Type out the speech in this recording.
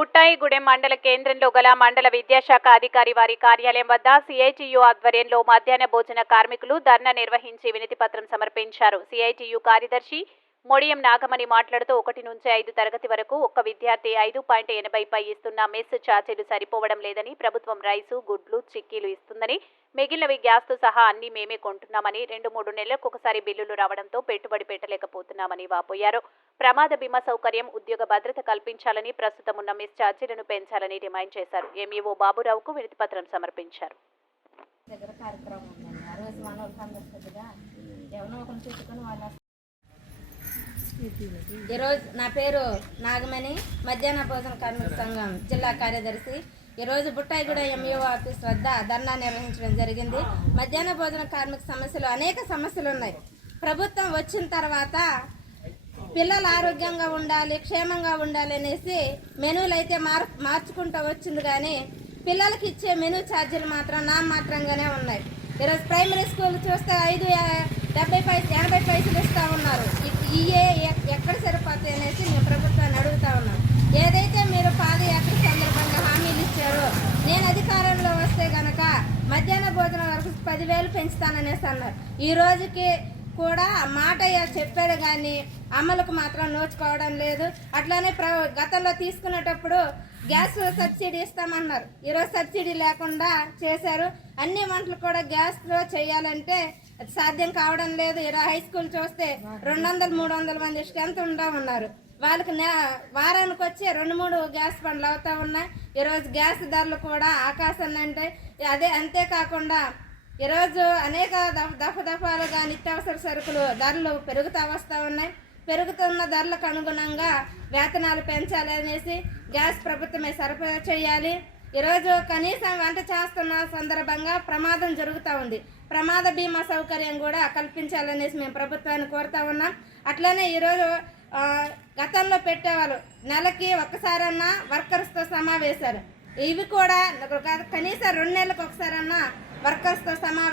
బుట్టాయిగూడెం మండల కేంద్రంలో గల మండల విద్యాశాఖ అధికారి వారి కార్యాలయం వద్ద సిఐటియు ఆధ్వర్యంలో మధ్యాహ్న భోజన కార్మికులు ధర్నా నిర్వహించి వినతిపత్రం సమర్పించారు. సిఐటియు కార్యదర్శి మొడియం నాగమణి మాట్లాడుతూ 1 నుంచి 5 తరగతి వరకు ఒక్క విద్యార్థి 5.80పై ఇస్తున్న మెస్ ఛార్జీలు సరిపోవడం లేదని, ప్రభుత్వం రైసు, గుడ్లు, చిక్కీలు ఇస్తుందని, మిగిలినవి గ్యాస్తో సహా అన్ని మేమే కొంటున్నామని, 2-3 నెలలకు ఒకసారి బిల్లులు రావడంతో పెట్టుబడి పెట్టలేకపోతున్నామని వాపోయారు. ప్రమాద బీమా సౌకర్యం, ఉద్యోగ భద్రత కల్పించాలని, ప్రస్తుతం ఉన్న మెస్ ఛార్జీలను పెంచాలని డిమాండ్ చేశారు. ఎంఈఓ బాబురావుకు వినతిపత్రం సమర్పించారు. ఈరోజు నా పేరు నాగమణి, మధ్యాహ్న భోజన కార్మిక సంఘం జిల్లా కార్యదర్శి. ఈరోజు బుట్టాయిగూడ ఎంఈఓ ఆఫీస్ వద్ద ధర్నా నిర్వహించడం జరిగింది. మధ్యాహ్న భోజన కార్మిక సమస్యలు అనేక సమస్యలు ఉన్నాయి. ప్రభుత్వం వచ్చిన తర్వాత పిల్లలు ఆరోగ్యంగా ఉండాలి, క్షేమంగా ఉండాలి అనేసి మెనూలు అయితే మార్చుకుంటూ వచ్చింది, కానీ పిల్లలకి ఇచ్చే మెనూ ఛార్జీలు మాత్రం నామమాత్రంగానే ఉన్నాయి. ఈరోజు ప్రైమరీ స్కూల్ చూస్తే 5.80 పైసలు ఇస్తూ ఉన్నారు. ఇవే ఎక్కడ సరిపోతాయి అనేసి మేము ప్రభుత్వాన్ని అడుగుతా ఉన్నాం. ఏదైతే మీరు పాదయాత్ర సందర్భంగా హామీలు ఇచ్చారో, నేను అధికారంలో వస్తే గనక మధ్యాహ్న భోజనం వరకు 10,000 పెంచుతాననేసి అన్నారు. ఈ రోజుకి కూడా మాట చెప్పారు, కానీ అమలుకు మాత్రం నోచుకోవడం లేదు. అట్లానే గతంలో తీసుకునేటప్పుడు గ్యాస్ సబ్సిడీ ఇస్తామన్నారు. ఈరోజు సబ్సిడీ లేకుండా చేశారు. అన్ని వంటలు కూడా గ్యాస్లో చేయాలంటే అది సాధ్యం కావడం లేదు. ఈరోజు హై స్కూల్ చూస్తే 200-300 మంది స్ట్రెంత్ ఉన్నారు. వాళ్ళకి వారానికి వచ్చే 2-3 గ్యాస్ బండ్లు అవుతా ఉన్నాయి. ఈరోజు గ్యాస్ ధరలు కూడా ఆకాశాన్ని అంటాయి. అంతేకాకుండా ఈరోజు అనేక దఫాలుగా నిత్యావసర సరుకులు ధరలు పెరుగుతూ వస్తూ ఉన్నాయి. పెరుగుతున్న ధరలకు అనుగుణంగా వేతనాలు పెంచాలనేసి గ్యాస్ ప్రభుత్వమే సరఫరా చేయాలి. ఈరోజు కనీసం వంట చేస్తున్న సందర్భంగా ప్రమాదం జరుగుతూ ఉంది. ప్రమాద బీమా సౌకర్యం కూడా కల్పించాలనేసి మేము ప్రభుత్వాన్ని కోరుతా ఉన్నాం. అట్లనే ఈరోజు గతంలో పెట్టేవాళ్ళు నెలకి ఒక్కసారన్నా వర్కర్స్తో సమావేశాలు, ఇవి కూడా కనీసం 2 నెలలకు ఒకసారన్నా వర్కర్స్తో